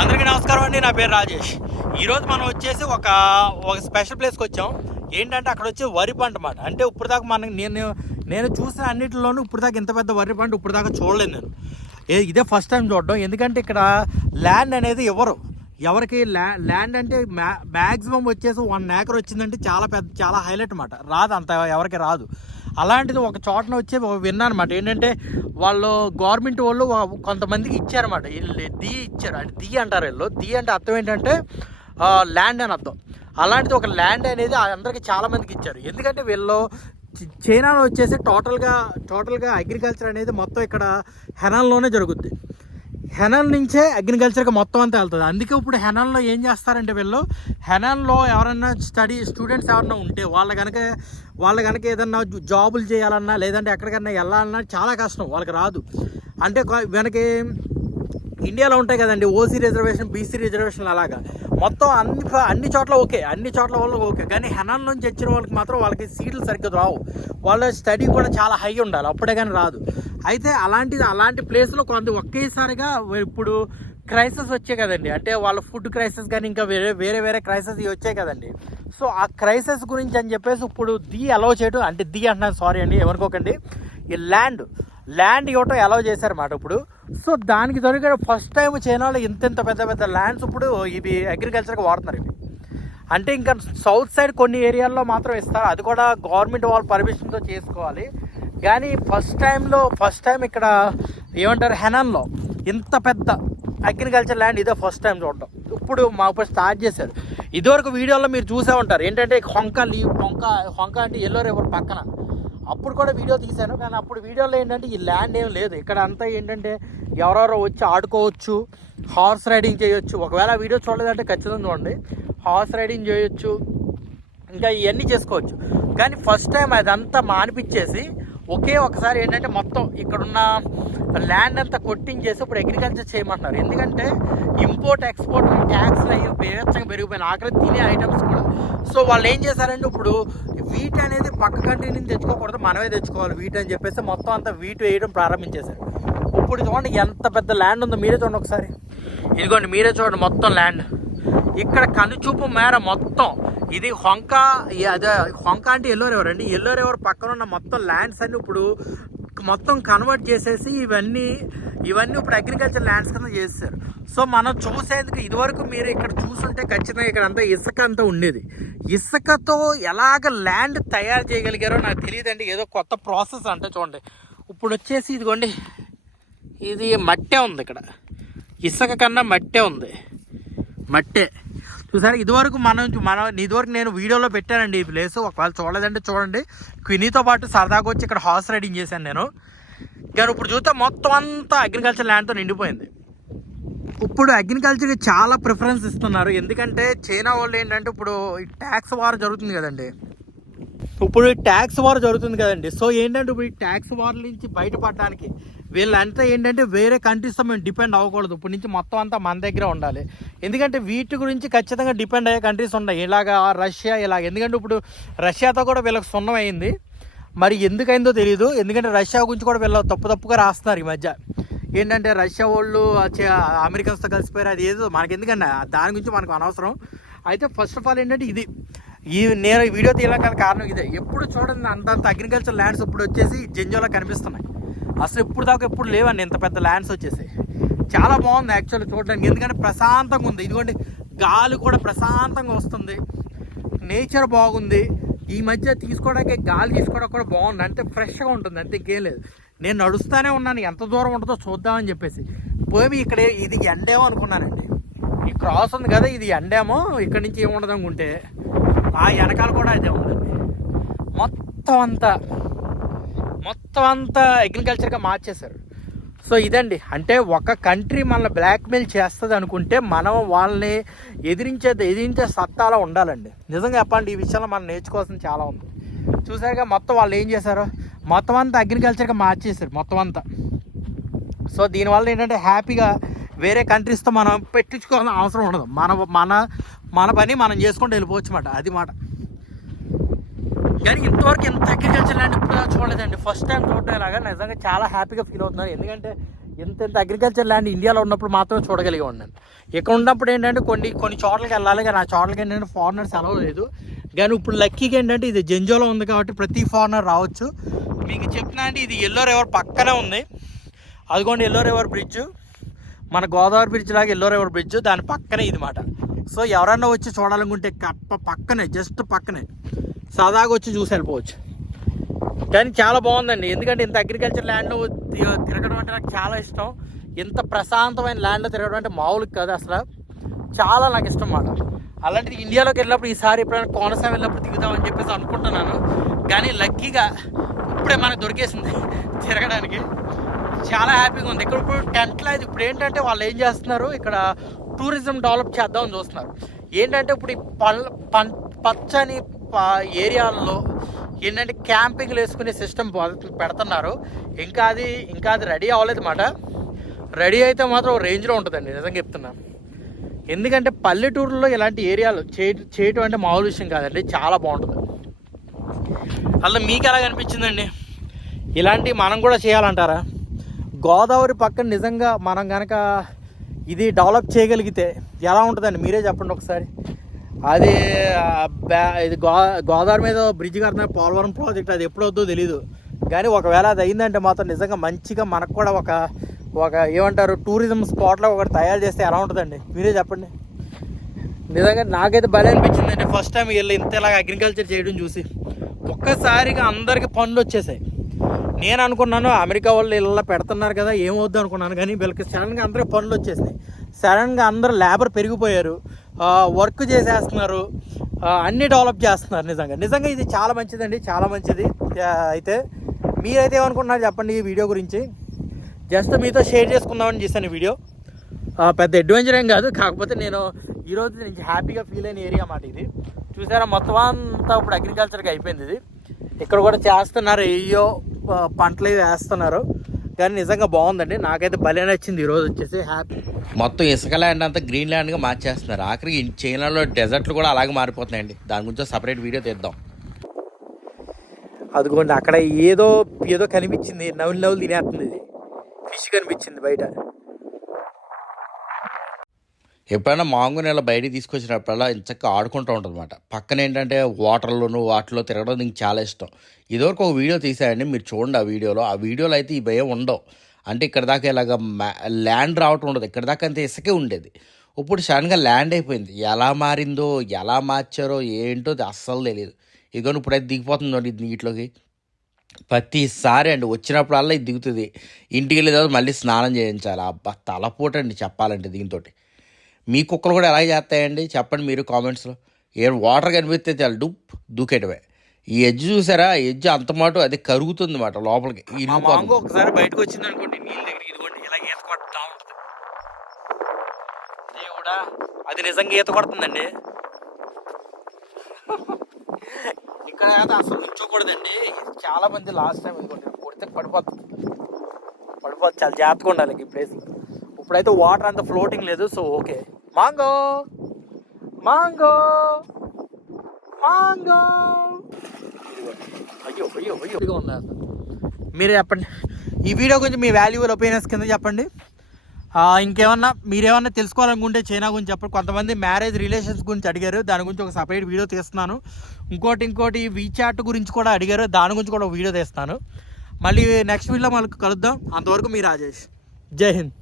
అందరికీ నమస్కారం అండి. నా పేరు రాజేష్. ఈరోజు మనం వచ్చేసి ఒక స్పెషల్ ప్లేస్కి వచ్చాం. ఏంటంటే అక్కడ వచ్చి వరి పంట అన్నమాట. అంటే ఇప్పుడు దాకా నేను చూసిన అన్నింటిలోనూ ఇప్పుడు దాకా ఇంత పెద్ద వరి పంట ఇప్పుడు దాకా చూడలేదు నేను. ఇదే ఫస్ట్ టైం చూడడం. ఎందుకంటే ఇక్కడ ల్యాండ్ అనేది ఎవరికి ల్యాండ్ అంటే మ్యాక్సిమం వచ్చేసి 1 acre వచ్చిందంటే చాలా హైలైట్ అన్నమాట. రాదు అంత ఎవరికి రాదు. అలాంటిది ఒక చోటన వచ్చి విన్నాను అనమాట. ఏంటంటే వాళ్ళు గవర్నమెంట్ వాళ్ళు కొంతమందికి ఇచ్చారన్నమాట. ది ఇచ్చారు అంటే ది అంటారు వీళ్ళు. ది అంటే అర్థం ఏంటంటే ల్యాండ్ అని అర్థం. అలాంటిది ఒక ల్యాండ్ అనేది అందరికీ చాలామందికి ఇచ్చారు. ఎందుకంటే వీళ్ళు చైనాలో వచ్చేసి టోటల్గా అగ్రికల్చర్ అనేది మొత్తం ఇక్కడ హెనాన్లోనే జరుగుద్ది. హెనాన్ నుంచే అగ్రికల్చర్కి మొత్తం అంతా వెళ్తుంది. అందుకే ఇప్పుడు హెనాన్లో ఏం చేస్తారంటే వీళ్ళు హెనాన్లో ఎవరన్నా స్టూడెంట్స్ ఎవరన్నా ఉంటే వాళ్ళు కనుక ఏదన్నా జాబులు చేయాలన్నా లేదంటే ఎక్కడికన్నా వెళ్ళాలన్నా చాలా కష్టం, వాళ్ళకి రాదు. అంటే మనకి ఇండియాలో ఉంటాయి కదండి ఓసీ రిజర్వేషన్, బీసీ రిజర్వేషన్, అలాగా మొత్తం అన్ని చోట్ల వాళ్ళకి ఓకే. కానీ హెనాన్ నుంచి వచ్చిన వాళ్ళకి మాత్రం వాళ్ళకి సీట్లు సరిగ్గా రావు. వాళ్ళ స్టడీ కూడా చాలా హై ఉండాలి, అప్పుడే కానీ రాదు. అయితే అలాంటి ప్లేస్లో ఒకేసారిగా ఇప్పుడు క్రైసిస్ వచ్చాయి కదండి. అంటే వాళ్ళ ఫుడ్ క్రైసిస్ కానీ ఇంకా వేరే క్రైసిస్ వచ్చాయి కదండి. సో ఆ క్రైసిస్ గురించి అని చెప్పేసి ఇప్పుడు అలౌ చేయడం, అంటే అంటున్నాను, సారీ అండి ఏమనుకోకండి, ఈ ల్యాండ్ ఇవ్వటం అలౌ చేశారన్నమాట ఇప్పుడు. సో దానికి దొరికిన ఫస్ట్ టైం చైనాలో ఇంత పెద్ద ల్యాండ్స్ ఇప్పుడు ఇవి అగ్రికల్చర్కి వాడుతున్నారు. ఇవి అంటే ఇంకా సౌత్ సైడ్ కొన్ని ఏరియాల్లో మాత్రం ఇస్తారు, అది కూడా గవర్నమెంట్ వాళ్ళ పర్మిషన్తో చేసుకోవాలి. కానీ ఫస్ట్ టైం ఇక్కడ ఏమంటారు హెనాన్లో ఇంత పెద్ద అగ్రికల్చర్ ల్యాండ్ ఇదే ఫస్ట్ టైం చూడటం. ఇప్పుడు స్టార్ట్ చేశారు. ఇదివరకు వీడియోలో మీరు చూసే ఉంటారు. ఏంటంటే హొంక అంటే ఎల్లో రివర్ పక్కన అప్పుడు కూడా వీడియో తీశాను. కానీ అప్పుడు వీడియోలో ఏంటంటే ఈ ల్యాండ్ ఏం లేదు. ఇక్కడ అంతా ఏంటంటే ఎవరెవరో వచ్చి ఆడుకోవచ్చు, హార్స్ రైడింగ్ చేయొచ్చు. ఒకవేళ వీడియో చూడలేదంటే ఖచ్చితంగా చూడండి. హార్స్ రైడింగ్ చేయొచ్చు, ఇంకా ఇవన్నీ చేసుకోవచ్చు. కానీ ఫస్ట్ టైం అదంతా మానిపించేసి ఒకసారి ఏంటంటే మొత్తం ఇక్కడున్న ల్యాండ్ అంతా కొట్టించేసి ఇప్పుడు అగ్రికల్చర్ చేయమంటున్నారు. ఎందుకంటే ఇంపోర్ట్ ఎక్స్పోర్ట్ ట్యాక్స్లు అయ్యి బేవచ్చంగా పెరిగిపోయిన ఆఖరి తినే ఐటమ్స్ కూడా. సో వాళ్ళు ఏం చేశారంటే ఇప్పుడు వీట్ అనేది పక్క కంట్రీ నుంచి తెచ్చుకోకూడదు, మనమే తెచ్చుకోవాలి వీట్ అని చెప్పేసి మొత్తం అంతా వీట్ వేయడం ప్రారంభించేశారు. ఇప్పుడు చూడండి ఎంత పెద్ద ల్యాండ్ ఉందో, మీరే చూడండి ఒకసారి. ఇదిగోండి మీరే చూడండి మొత్తం ల్యాండ్. ఇక్కడ కనుచూపు మేర మొత్తం ఇది హొంక అంటే ఎల్లో రివర్ అండి. ఎల్లో రివర్ పక్కన ఉన్న మొత్తం ల్యాండ్స్ అన్ని ఇప్పుడు మొత్తం కన్వర్ట్ చేసేసి ఇవన్నీ ఇప్పుడు అగ్రికల్చర్ ల్యాండ్స్ కింద చేస్తారు. సో మనం చూసేందుకు ఇదివరకు మీరు ఇక్కడ చూస్తుంటే ఖచ్చితంగా ఇక్కడ అంతా ఇసుక అంతా ఉండేది. ఇసుకతో ఎలాగ ల్యాండ్ తయారు చేయగలిగారో నాకు తెలియదండి. ఏదో కొత్త ప్రాసెస్ అంటే చూడండి. ఇప్పుడు వచ్చేసి ఇదిగోండి, ఇది మట్టే ఉంది ఇక్కడ, ఇసుక కన్నా మట్టే ఉంది, మట్టే చూసారా. ఇదివరకు నేను వీడియోలో పెట్టానండి ఈ ప్లేస్. ఒకవేళ చూడలేదంటే చూడండి. క్వినీతో పాటు సరదాగా వచ్చి ఇక్కడ హార్స్ రైడింగ్ చేశాను నేను. కానీ ఇప్పుడు చూస్తే మొత్తం అంతా అగ్రికల్చర్ ల్యాండ్తో నిండిపోయింది. ఇప్పుడు అగ్రికల్చర్కి చాలా ప్రిఫరెన్స్ ఇస్తున్నారు. ఎందుకంటే చైనా వాళ్ళు ఏంటంటే ఇప్పుడు ఈ ట్యాక్స్ వార్ జరుగుతుంది కదండి. సో ఏంటంటే ఇప్పుడు ఈ ట్యాక్స్ వార్ నుంచి బయటపడడానికి వీళ్ళంతా ఏంటంటే వేరే కంట్రీస్తో మేము డిపెండ్ అవ్వకూడదు. ఇప్పటి నుంచి మొత్తం అంతా మన దగ్గర ఉండాలి. ఎందుకంటే వీటి గురించి ఖచ్చితంగా డిపెండ్ అయ్యే కంట్రీస్ ఉన్నాయి, ఇలాగా రష్యా ఇలాగ. ఎందుకంటే ఇప్పుడు రష్యాతో కూడా వీళ్ళకి సున్నం అయింది. మరి ఎందుకైందో తెలియదు. ఎందుకంటే రష్యా గురించి కూడా వీళ్ళు తప్పుగా రాస్తున్నారు ఈ మధ్య. ఏంటంటే రష్యా వాళ్ళు అమెరికన్స్తో కలిసిపోయారు, అది ఏదో మనకి ఎందుకంటే దాని గురించి మనకు అనవసరం. అయితే ఫస్ట్ ఆఫ్ ఆల్ ఏంటంటే నేను ఈ వీడియో తీయడానికి కారణం ఇదే. ఎప్పుడు చూడండి అంత అగ్రికల్చర్ ల్యాండ్స్ ఇప్పుడు వచ్చేసి జెంజోలో కనిపిస్తున్నాయి. అసలు ఎప్పుడు లేవండి ఇంత పెద్ద ల్యాండ్స్ వచ్చేసి. చాలా బాగుంది యాక్చువల్లీ చూడడానికి. ఎందుకంటే ప్రశాంతంగా ఉంది. ఇదిగోండి గాలి కూడా ప్రశాంతంగా వస్తుంది, నేచర్ బాగుంది. ఈ మధ్య గాలి తీసుకోవడానికి కూడా బాగుంది. అంటే ఫ్రెష్గా ఉంటుంది, అంతే, ఇంకేం లేదు. నేను నడుస్తూనే ఉన్నాను, ఎంత దూరం ఉంటుందో చూద్దామని చెప్పేసి. పోయి ఇక్కడ ఇది ఎండేమో అనుకున్నానండి. ఈ క్రాస్ ఉంది కదా, ఇది ఎండేమో, ఇక్కడి నుంచి ఏముండదు అనుకుంటే ఆ వెనకాల కూడా అదే ఉందండి. మొత్తం అంతా అగ్రికల్చర్గా మార్చేశారు. సో ఇదండి. అంటే ఒక కంట్రీ మనల్ని బ్లాక్మెయిల్ చేస్తుంది అనుకుంటే మనం వాళ్ళని ఎదిరించే సత్తాలో ఉండాలండి. నిజంగా చెప్పండి, ఈ విషయంలో మనం నేర్చుకోవాల్సింది చాలా ఉంది. చూసారుగా మొత్తం వాళ్ళు ఏం చేశారో, మొత్తం అంతా అగ్రికల్చర్గా మార్చేశారు మొత్తం అంతా. సో దీనివల్ల ఏంటంటే హ్యాపీగా వేరే కంట్రీస్తో మనం పెట్టించుకోవాల్సిన అవసరం ఉండదు. మన పని మనం చేసుకుంటూ వెళ్ళిపోవచ్చు అన్నమాట, అది మాట. కానీ ఇంతవరకు ఎంత అగ్రికల్చర్ ల్యాండ్ ఇప్పుడు చూడలేదండి. ఫస్ట్ టైం చూడటం ఇలాగా నిజంగా చాలా హ్యాపీగా ఫీల్ అవుతున్నారు. ఎందుకంటే ఇంత అగ్రికల్చర్ ల్యాండ్ ఇండియాలో ఉన్నప్పుడు మాత్రమే చూడగలిగి ఉన్నాను. ఇక్కడ ఉన్నప్పుడు ఏంటంటే కొన్ని చోట్లకి వెళ్ళాలి, కానీ ఆ చోట్లకి ఏంటంటే ఫారినర్స్ అలవ్ లేదు. కానీ ఇప్పుడు లక్కీగా ఏంటంటే ఇది జెంజోలో ఉంది కాబట్టి ప్రతి ఫారినర్ రావచ్చు. మీకు చెప్పినా అంటే ఇది ఎల్లో రివర్ పక్కనే ఉంది. అదిగోండి ఎల్లో రివర్ బ్రిడ్జ్, మన గోదావరి బ్రిడ్జ్ లాగా ఎల్లో రివర్ బ్రిడ్జ్, దాని పక్కనే ఇది మాట. సో ఎవరన్నా వచ్చి చూడాలనుకుంటే పక్కనే, జస్ట్ పక్కనే సదాగా వచ్చి చూసి వెళ్ళిపోవచ్చు. కానీ చాలా బాగుందండి, ఎందుకంటే ఇంత అగ్రికల్చర్ ల్యాండ్లో తిరగడం అంటే నాకు చాలా ఇష్టం. ఇంత ప్రశాంతమైన ల్యాండ్లో తిరగడం అంటే మామూలుగా కాదు, అసలు చాలా నాకు ఇష్టం అన్నమాట. అలాంటిది ఇండియాలోకి వెళ్ళినప్పుడు ఈసారి ఎప్పుడైనా కోనసీమ వెళ్ళినప్పుడు దిగుదామని చెప్పేసి అనుకుంటున్నాను. కానీ లక్కీగా ఇప్పుడే మనకు దొరికేసింది తిరగడానికి. చాలా హ్యాపీగా ఉంది. ఇక్కడ ఇప్పుడు టెంట్ లేదు. ఇప్పుడు ఏంటంటే వాళ్ళు ఏం చేస్తున్నారు, ఇక్కడ టూరిజం డెవలప్ చేద్దామని చూస్తున్నారు. ఏంటంటే ఇప్పుడు ఈ పచ్చని ఏరియాల్లో ఏంటంటే క్యాంపింగ్లు వేసుకునే సిస్టమ్ పెడుతున్నారు. ఇంకా అది రెడీ అవ్వలేదు అన్నమాట. రెడీ అయితే మాత్రం రేంజ్లో ఉంటుందండి, నిజంగా చెప్తున్నాను. ఎందుకంటే పల్లెటూరులో ఇలాంటి ఏరియాలు చేయటం అంటే మామూలు విషయం కాదండి, చాలా బాగుంటుంది. అలా మీకు ఎలా అనిపించిందండి? ఇలాంటివి మనం కూడా చేయాలంటారా? గోదావరి పక్కన నిజంగా మనం కనుక ఇది డెవలప్ చేయగలిగితే ఎలా ఉంటుందండి, మీరే చెప్పండి ఒకసారి. అది ఇది గోదావరి మీద బ్రిడ్జ్ కడుతున్న పోలవరం ప్రాజెక్ట్, అది ఎప్పుడవుతుందో తెలీదు. కానీ ఒకవేళ అది అయిందంటే మాత్రం నిజంగా మంచిగా మనకు కూడా ఒక ఏమంటారు టూరిజం స్పాట్లో ఒకటి తయారు చేస్తే ఎలా ఉంటుందండి, మీరే చెప్పండి. నిజంగా నాకైతే భలే అనిపించిందండి ఫస్ట్ టైం వీళ్ళు ఇంతలాగా అగ్రికల్చర్ చేయడం చూసి. ఒక్కసారిగా అందరికి పనులు వచ్చేసాయి. నేను అనుకున్నాను అమెరికా వాళ్ళు ఇలా పెడుతున్నారు కదా ఏమవుద్దు అనుకున్నాను, కానీ వీళ్ళకి సడన్గా అందరికి పనులు వచ్చేసినాయి. సడన్గా అందరూ లేబర్ పెరిగిపోయారు, వర్క్ చేసేస్తున్నారు, అన్నీ డెవలప్ చేస్తున్నారు. నిజంగా ఇది చాలా మంచిదండి, చాలా మంచిది. అయితే మీరైతే ఏమనుకుంటున్నారు చెప్పండి ఈ వీడియో గురించి. జస్ట్ మీతో షేర్ చేసుకుందామని చేశాను ఈ వీడియో. పెద్ద అడ్వెంచర్ ఏం కాదు, కాకపోతే నేను ఈరోజు నుంచి హ్యాపీగా ఫీల్ అయిన ఏరియా మాట ఇది. చూసారా, మొత్తం అంతా ఇప్పుడు అగ్రికల్చర్కి అయిపోయింది. ఇది ఇక్కడ కూడా చేస్తున్నారు, ఏయో పంటలు వేస్తున్నారు. కానీ నిజంగా బాగుందండి, నాకైతే భలే నచ్చింది ఈరోజు వచ్చేసి. హ్యాపీ. మొత్తం ఇసుక ల్యాండ్ అంతా గ్రీన్ ల్యాండ్గా మార్చేస్తున్నారు. ఆఖరికి చైనాలో డెజర్ట్లు కూడా అలాగే మారిపోతున్నాయండి. దాని గురించి సపరేట్ వీడియో తీద్దాం. అదిగోండి అక్కడ ఏదో కనిపించింది, నవ్వులు తినేస్తుంది. ఇది ఫిష్ కనిపించింది బయట. ఎప్పుడైనా మాంగు నెల బయటికి తీసుకొచ్చినప్పుడల్లా ఇంచక్క ఆడుకుంటూ ఉంటుంది అనమాట. పక్కన ఏంటంటే వాటర్లోను వాటిలో తిరగడం నీకు చాలా ఇష్టం. ఇదివరకు ఒక వీడియో తీసాయండి, మీరు చూడండి. ఆ వీడియోలో అయితే ఈ భయం ఉండవు. అంటే ఇక్కడ దాకా ఇలాగ ల్యాండ్ రావటం ఉండదు, ఇక్కడ దాకా అంతే ఇసుకే ఉండేది. ఇప్పుడు సడన్గా ల్యాండ్ అయిపోయింది. ఎలా మారిందో, ఎలా మార్చారో ఏంటో అస్సలు తెలియదు. ఇదిగో ఇప్పుడైతే దిగిపోతుంది ఇది నీటిలోకి. ప్రతిసారి అండి వచ్చినప్పుడల్లా ఇది దిగుతుంది. ఇంటికి వెళ్ళే తర్వాత మళ్ళీ స్నానం చేయించాలి. అబ్బా తలపోటు అండి చెప్పాలంటే. దీంతో మీ కుక్కలు కూడా ఎలా చేస్తాయండి చెప్పండి మీరు కామెంట్స్లో. వాటర్ కనిపిస్తే చాలా దూకేటవే. ఈ ఎడ్జ్ చూసారా, ఎడ్జ్ అంత మాట అది కరుగుతుంది అన్నమాట లోపలికి. ఒకసారి బయటకు వచ్చింది అనుకోండి నీళ్ళ దగ్గర, ఇదిగోండి ఇలా ఈత కొడతా ఉంటుంది. దేవుడా, అది నిజంగా ఈత కొడుతుందండి. ఇక్కడ అయితే అసలు ఉంచకూడదండి. చాలా మంది లాస్ట్ టైం ఇదిగోండి కొడితే పడిపోతుంది. చాలా జాగ్రత్తగా ఉండాలి ఈ ప్లేస్. ఇప్పుడైతే వాటర్ అంత ఫ్లోటింగ్ లేదు, so okay. Mango mango mango అయ్యో ఉంది అసలు. మీరే చెప్పండి ఈ వీడియో గురించి, మీ వాల్యుబుల్ ఒపీనియన్స్ కింద చెప్పండి. మీరేమన్నా తెలుసుకోవాలనుకుంటే చైనా గురించి చెప్పండి. కొంతమంది మ్యారేజ్ రిలేషన్స్ గురించి అడిగారు, దాని గురించి ఒక సపరేట్ వీడియో తీస్తున్నాను. ఇంకోటి వీచాట్ గురించి కూడా అడిగారు, దాని గురించి కూడా ఒక వీడియో తీస్తాను. మళ్ళీ నెక్స్ట్ వీడియోలో మళ్ళీ కలుద్దాం. అంతవరకు మీ రాజేష్. జై హింద్.